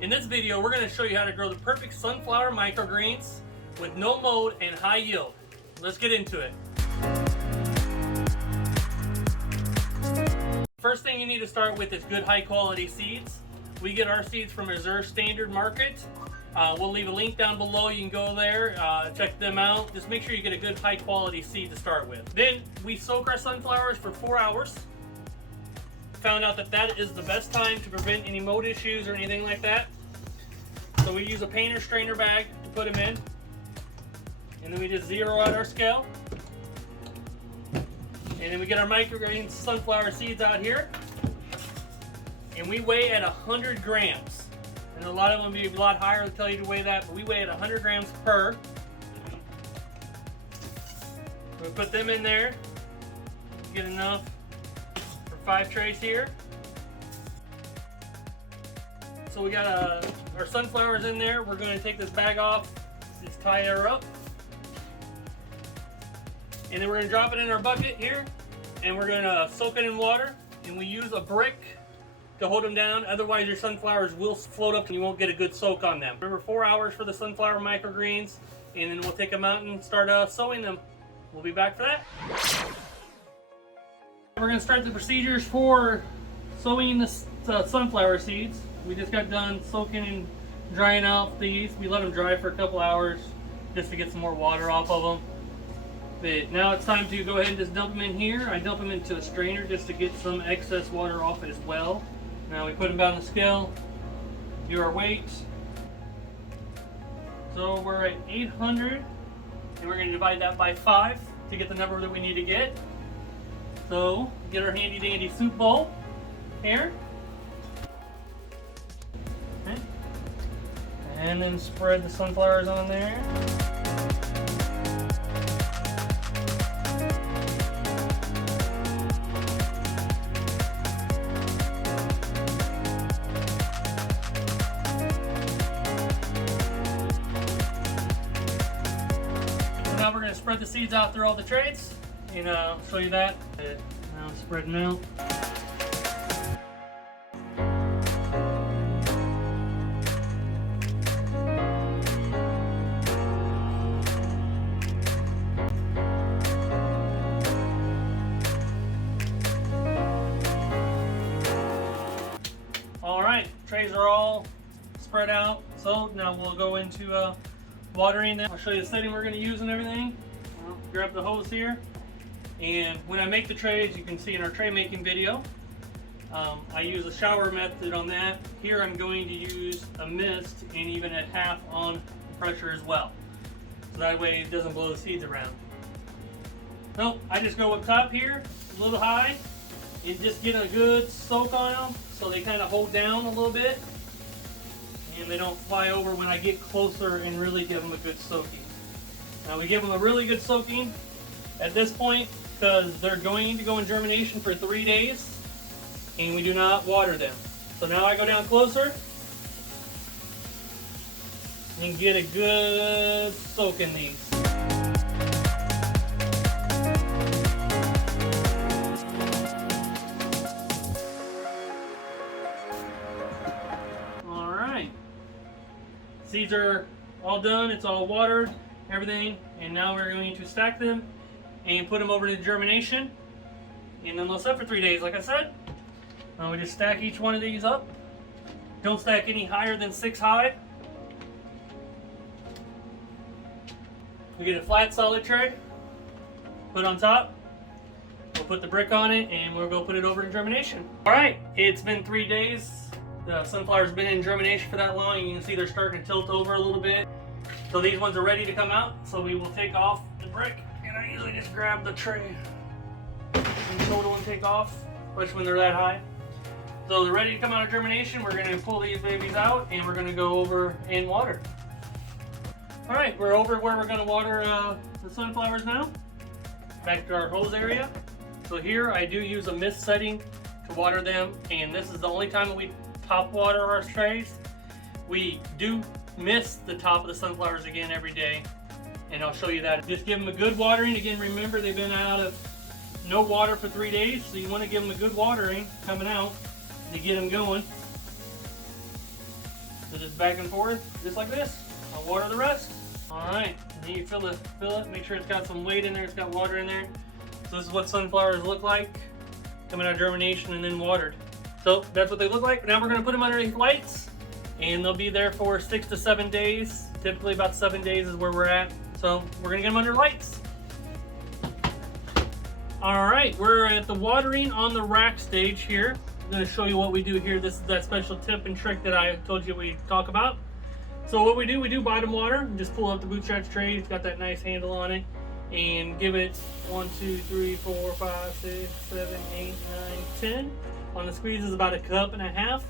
In this video, we're going to show you how to grow the perfect sunflower microgreens with no mold and high yield. Let's get into it. First thing you need to start with is good high quality seeds. We get our seeds from Azure Standard market. We'll leave a link down below. You can go there, check them out. Just make sure you get a good high quality seed to start with. Then we soak our sunflowers for 4 hours. Found out that is the best time to prevent any mold issues or anything like that. So we use a painter strainer bag to put them in. And then we just zero out our scale. And then we get our microgreen sunflower seeds out here. And we weigh at 100 grams. And a lot of them will be a lot higher, they'll tell you to weigh that, but we weigh at 100 grams per. We put them in there. Get enough for 5 trays here. So we got our sunflowers in there. We're going to take this bag off, just tie her up. And then we're going to drop it in our bucket here, and we're going to soak it in water, and we use a brick to hold them down. Otherwise your sunflowers will float up and you won't get a good soak on them. Remember, 4 hours for the sunflower microgreens, and then we'll take them out and start sowing them. We'll be back for that. We're going to start the procedures for sowing the sunflower seeds. We just got done soaking and drying out these. We let them dry for a couple hours just to get some more water off of them. But now it's time to go ahead and just dump them in here. I dump them into a strainer just to get some excess water off as well. Now we put them down the scale, do our weight. So we're at 800, and we're going to divide that by 5 to get the number that we need to get. So get our handy dandy soup bowl here. Okay. And then spread the sunflowers on there. Now we're going to spread the seeds out through all the trays, and show you that. Now spreading out. All right, trays are all spread out. So now we'll go into watering them. I'll show you the setting we're going to use and everything. I'll grab the hose here, and when I make the trays, you can see in our tray making video, I use a shower method on that. Here I'm going to use a mist and even at half on pressure as well, so that way it doesn't blow the seeds around. So I just go up top here, a little high, and just get a good soak on them so they kind of hold down a little bit and they don't fly over when I get closer and really give them a good soaking. Now we give them a really good soaking at this point because they're going to go in germination for 3 days and we do not water them. So now I go down closer and get a good soak in these. Seeds are all done, it's all watered, everything, and now we're going to stack them and put them over to germination, and then they'll set for 3 days, like I said. Now we just stack each one of these up. Don't stack any higher than 6 high. We get a flat solid tray, put on top. We'll put the brick on it and we'll go put it over in germination. All right, it's been 3 days. The sunflower's been in germination for that long, and you can see they're starting to tilt over a little bit. So these ones are ready to come out. So we will take off the brick, and I usually just grab the tray and shoulder and take off, especially when they're that high. So they're ready to come out of germination. We're going to pull these babies out, and we're going to go over and water. All right, we're over where we're going to water the sunflowers now. Back to our hose area. So here I do use a mist setting to water them, and this is the only time that we top water our trays. We do mist the top of the sunflowers again every day, and I'll show you that. Just give them a good watering. Again, remember they've been out of no water for 3 days, so you want to give them a good watering coming out to get them going. So just back and forth, just like this. I'll water the rest. All right, then you fill it, make sure it's got some weight in there, it's got water in there. So this is what sunflowers look like, coming out of germination and then watered. So that's what they look like. Now we're gonna put them underneath lights, and they'll be there for 6 to 7 days. Typically about 7 days is where we're at. So we're gonna get them under lights. All right, we're at the watering on the rack stage here. I'm gonna show you what we do here. This is that special tip and trick that I told you we'd talk about. So what we do bottom water. Just pull up the bootstrap tray. It's got that nice handle on it. And give it 1, 2, 3, 4, 5, 6, 7, 8, 9, 10. On the squeeze is about 1.5 cups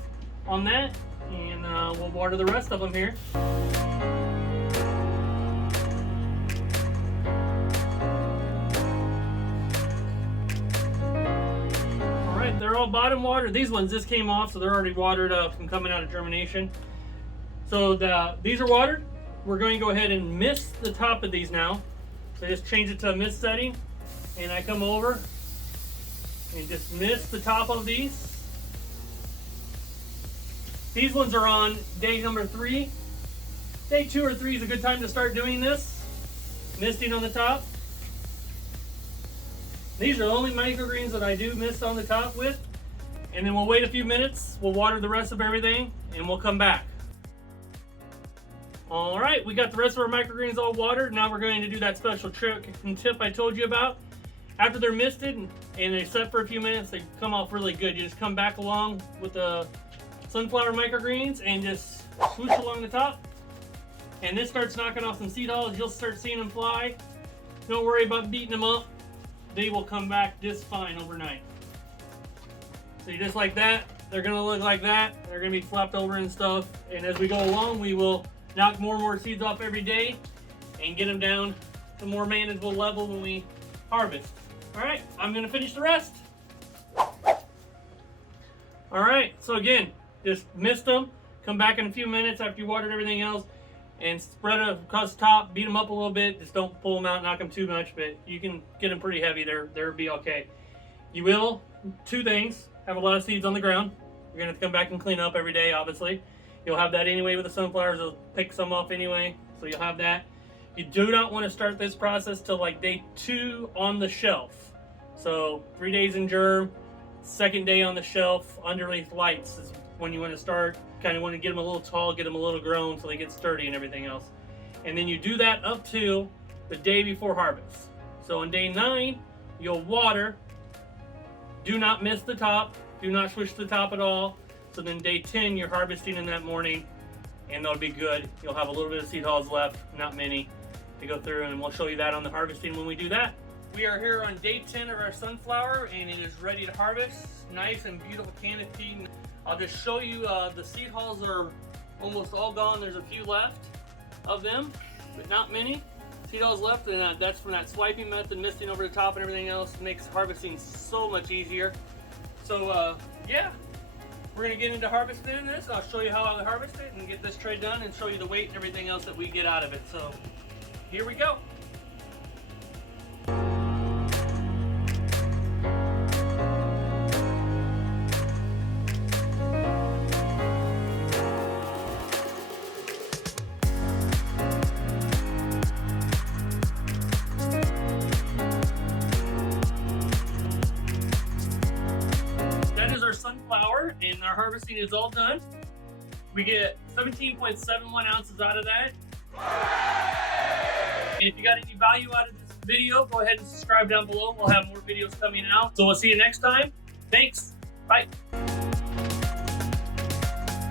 on that. And we'll water the rest of them here. They're all bottom watered. These ones just came off, so they're already watered from coming out of germination. So these are watered. We're going to go ahead and mist the top of these now. So just change it to a mist setting, and I come over and just mist the top of these. These ones are on day number 3. Day 2 or 3 is a good time to start doing this. Misting on the top. These are the only microgreens that I do mist on the top with. And then we'll wait a few minutes, we'll water the rest of everything, and we'll come back. All right, we got the rest of our microgreens all watered. Now we're going to do that special trick and tip I told you about. After they're misted and they set for a few minutes, they come off really good. You just come back along with the sunflower microgreens and just swoosh along the top. And this starts knocking off some seed hulls. You'll start seeing them fly. Don't worry about beating them up. They will come back just fine overnight. So just like that, they're gonna look like that. They're gonna be flapped over and stuff. And as we go along, we will knock more and more seeds off every day and get them down to a more manageable level when we harvest. All right, I'm gonna finish the rest. All right, so again, just mist them. Come back in a few minutes after you watered everything else and spread it across the top, beat them up a little bit. Just don't pull them out, knock them too much, but you can get them pretty heavy. They'll be okay. You will, 2 things, have a lot of seeds on the ground. You're gonna have to come back and clean up every day, obviously. You'll have that anyway with the sunflowers. They'll pick some off anyway, so you'll have that. You do not want to start this process till like day 2 on the shelf. So 3 days in germ, 2nd day on the shelf, underneath lights is when you want to start. Kind of want to get them a little tall, get them a little grown so they get sturdy and everything else. And then you do that up to the day before harvest. So on day 9, you'll water. Do not miss the top. Do not switch the top at all. So then day 10, you're harvesting in that morning, and that'll be good. You'll have a little bit of seed hulls left, not many, to go through, and we'll show you that on the harvesting when we do that. We are here on day 10 of our sunflower, and it is ready to harvest. Nice and beautiful canopy. I'll just show you the seed hulls are almost all gone. There's a few left of them, but not many. Seed hulls left, and that's from that swiping method, misting over the top and everything else. Makes harvesting so much easier. So yeah, we're gonna get into harvesting this. I'll show you how I harvest it and get this tray done and show you the weight and everything else that we get out of it. So here we go. Sunflower, and our harvesting is all done. We get 17.71 ounces out of that. And if you got any value out of this video, go ahead and subscribe down below. We'll have more videos coming out. So we'll see you next time. Thanks. Bye.